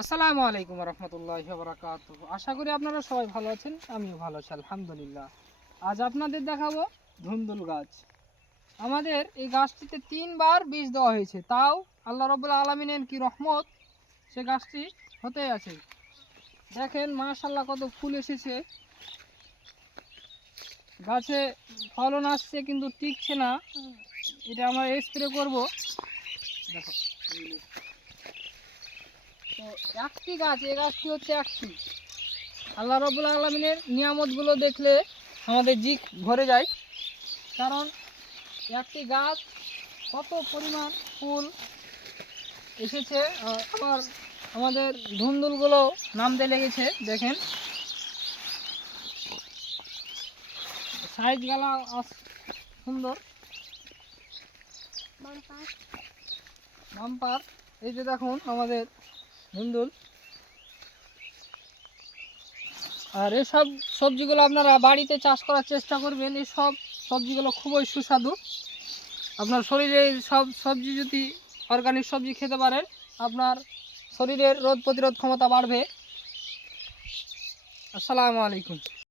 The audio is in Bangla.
আসসালামু আলাইকুম রহমতুল্লাহি ওয়া বারাকাতুহু। আশা করি আপনারা সবাই ভালো আছেন, আমিও ভালো আছি আলহামদুলিল্লাহ। আজ আপনাদের দেখাবো ধুন্দুল গাছ। আমাদের এই গাছটিতে 3বার বীজ দেওয়া হয়েছে, তাও আল্লাহ রাব্বুল আলামিনের কি রহমত, সে গাছটি হতে আছে। দেখেন মাশাআল্লাহ কত ফুল এসেছে, গাছে ফলন আসছে কিন্তু টিকছে না। এটা আমরা স্প্রে করব। দেখো তো একটি গাছ, এই গাছটি হচ্ছে একটি। আল্লাহ রাব্বুল আলামিনের নিয়ামতগুলো দেখলে আমাদের জিক ভরে যায়, কারণ একটি গাছ কত পরিমাণ ফুল এসেছে। আবার আমাদের ধুন্দুলগুলো নামতে লেগেছে। দেখেন সাইজ গালা সুন্দর বাম্পার। এই যে দেখুন আমাদের ধুন্দুল। আর এসব সবজিগুলো আপনারা বাড়িতে চাষ করার চেষ্টা করবেন। এই সব সবজিগুলো খুবই সুস্বাদু। আপনার শরীরে সব সবজি যদি অর্গানিক সবজি খেতে পারেন, আপনার শরীরের রোগ প্রতিরোধ ক্ষমতা বাড়বে। আসসালামু আলাইকুম।